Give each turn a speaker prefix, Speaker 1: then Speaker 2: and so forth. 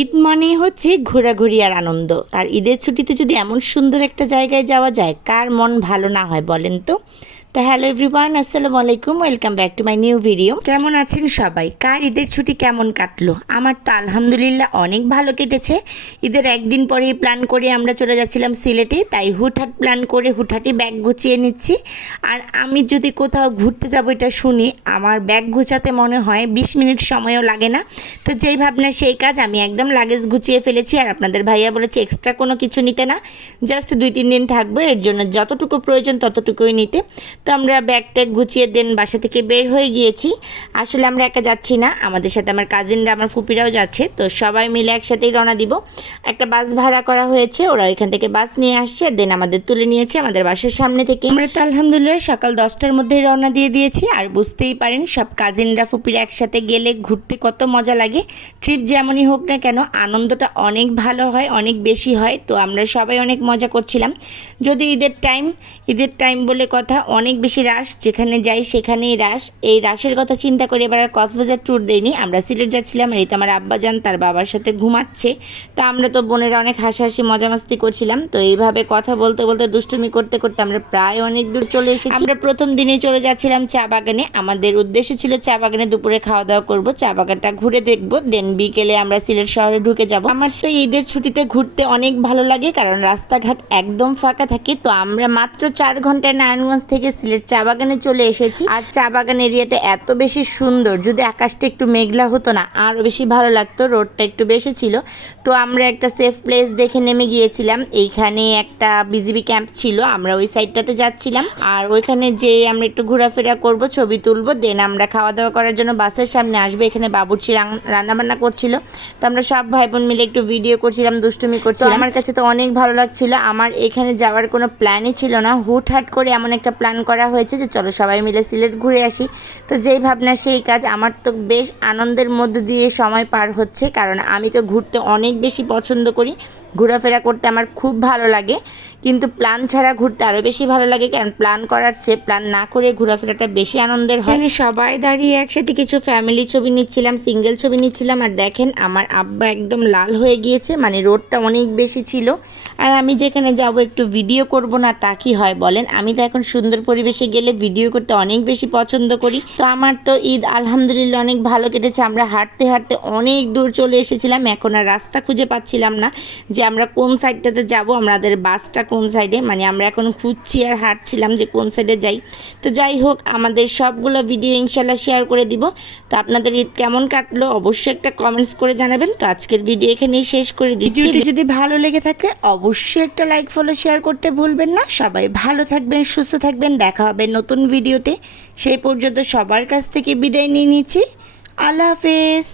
Speaker 1: ঈদ মানে হচ্ছে ঘোরাঘুরি আর আনন্দ। আর ঈদের ছুটিতে যদি এমন সুন্দর একটা জায়গায় যাওয়া যায়, কার মন ভালো না হয় বলেন তো? তো হ্যালো এভরিওয়ান, আসসালামু আলাইকুম, welcome back to my new video. কেমন আছেন সবাই? কার ঈদের ছুটি কেমন কাটলো? আমার তো আলহামদুলিল্লাহ অনেক ভালো কেটেছে। ঈদের একদিন পরেই প্ল্যান করে আমরা চলে যাচ্ছিলাম সিলেটে, তাই হুটহাট প্ল্যান করে হুটহাটি ব্যাগ গুছিয়ে নিচ্ছি। আর আমি যদি কোথাও ঘুরতে যাব এটা শুনি, আমার ব্যাগ গুছাতে মনে হয় বিশ মিনিট সময়ও লাগে না। তো যেই ভাবনা, সেই কাজ আমি একদম লাগেজ গুছিয়ে ফেলেছি আর আপনাদের ভাইয়া বলেছে এক্সট্রা কোনো কিছু নিতে না। জাস্ট দুই, তিন দিন থাকব, এর জন্য যতটুকু প্রয়োজন ততটুকুই নিতে। তো আমরা ব্যাগ ট্যাগ গুছিয়ে দেন, বাসা থেকে বের হয়ে গিয়েছি। আসলে আমরা একা যাচ্ছি না, আমাদের সাথে আমার কাজিনরা আমার ফুপিরাও যাচ্ছে। তো সবাই মিলে একসাথেই রওনা দিব। একটা বাস ভাড়া করা হয়েছে, ওরা এখান থেকে বাস নিয়ে আসছে দেন আমাদের তুলে নিয়েছে আমাদের বাসার সামনে থেকে। আমরা তো আলহামদুলিল্লাহ সকাল দশটার মধ্যেই রওনা দিয়ে দিয়েছি, আর বুঝতেই পারেন সব কাজিনরা ফুপিরা একসাথে গেলে ঘুরতে কত মজা লাগে। ট্রিপ যেমনই হোক না কেন আনন্দটা অনেক ভালো হয়, অনেক বেশি হয়। তো আমরা সবাই অনেক মজা করছিলাম। যদি ঈদের টাইম ঈদের টাইম বলে কথা, অনেক বেশি রাশ যেখানে যাই সেখানেই রাশ এই রাশের কথা চিন্তা করে এবার আর কক্সবাজার ট্যুর দেয়নি আমরা সিলেট যাচ্ছিলাম, আর এই তো আমার আব্বাজান তার বাবার সাথে ঘুমাচ্ছে। তা আমরা তো বোনেরা অনেক হাসাহাসি মজা মাস্তি করছিলাম। তো এইভাবে কথা বলতে বলতে, দুষ্টুমি করতে করতে আমরা প্রায় অনেক দূর চলে এসেছি। আমরা প্রথম দিনেই চলে যাচ্ছিলাম চা বাগানে। আমাদের উদ্দেশ্য ছিল চা বাগানে দুপুরে খাওয়া দাওয়া করব। চা বাগানটা ঘুরে দেখব। দেন বিকেলে আমরা সিলেট শহরে ঢুকে যাব। আমার তো ঈদের ছুটিতে ঘুরতে অনেক ভালো লাগে, কারণ রাস্তাঘাট একদম ফাঁকা থাকে। তো আমরা মাত্র চার ঘন্টায় নারায়ণগঞ্জ থেকে সিলেট চা বাগানে চলে এসেছি। আর চা বাগান এরিয়াটা এত বেশি সুন্দর, যদি আকাশটা একটু মেঘলা হতো না আরও বেশি ভালো লাগতো, রোডটা একটু বেশি ছিল। তো আমরা একটা সেফ প্লেস দেখে নেমে গিয়েছিলাম। এইখানে একটা বিজিবি ক্যাম্প ছিল, আমরা ওই সাইডটাতে যাচ্ছিলাম। আর ওইখানে যে আমরা একটু ঘোরাফেরা করব, ছবি তুলবো, দেন আমরা খাওয়া দাওয়া করার জন্য বাসের সামনে আসব। এখানে বাবুর্চি রান্না বান্না করছিল। তো আমরা সব ভাই বোন মিলে একটু ভিডিও করছিলাম দুষ্টুমি করছিলাম। আমার কাছে তো অনেক ভালো লাগছিল। আমার এখানে যাওয়ার কোনো প্ল্যানই ছিল না। হুটহাট করে এমন একটা প্ল্যান করা হয়েছে যে চলো সবাই মিলে সিলেট ঘুরে আসি। তো যেই ভাবনা সেই কাজ আমার তো বেশ আনন্দের মধ্য দিয়ে সময় পার হচ্ছে। কারণ আমি তো ঘুরতে অনেক বেশি পছন্দ করি। ঘোরাফেরা করতে আমার খুব ভালো লাগে। কিন্তু প্ল্যান ছাড়া ঘুরতে আরও বেশি ভালো লাগে। কারণ প্ল্যান করার চেয়ে প্ল্যান না করে ঘোরাফেরাটা বেশি আনন্দের হয়। সবাই দাঁড়িয়ে একসাথে কিছু ফ্যামিলি ছবি নিচ্ছিলাম সিঙ্গেল ছবি নিচ্ছিলাম। আর দেখেন আমার একদম লাল হয়ে গিয়েছে মানে রোডটা অনেক বেশি ছিল। আর আমি যেখানে যাব একটু ভিডিও করব না, তা কি হয় বলেন? আমি তো এখন সুন্দর পরিবেশে গেলে ভিডিও করতে অনেক বেশি পছন্দ করি। তো আমার তো ঈদ আলহামদুলিল্লাহ অনেক ভালো কেটেছে। আমরা হাঁটতে হাঁটতে অনেক দূর চলে এসেছিলাম। এখন আর রাস্তা খুঁজে পাচ্ছিলাম না যে আমরা কোন সাইডটাতে যাব, আমাদের বাসটা কোন সাইডে মানে আমরা এখন খুঁজছি আর হাঁটছিলাম যে কোন সাইডে যাই। তো যাই হোক, আমাদের সবগুলো ভিডিও ইনশাল্লাহ শেয়ার করে দিব। তো আপনাদের ঈদ কেমন কাটলো? অবশ্যই একটা কমেন্টস করে জানাবেন। তো আজকের ভিডিও এখানেই শেষ করে দিচ্ছি। ভিডিওটি যদি ভালো লেগে থাকে, অবশ্যই একটা লাইক ফলো শেয়ার করতে ভুলবেন না। সবাই ভালো থাকবেন, সুস্থ থাকবেন। দেখা হবে নতুন ভিডিওতে সেই পর্যন্ত সবার কাছ থেকে বিদায় নিয়ে নিচ্ছি। আল্লাহ হাফেজ।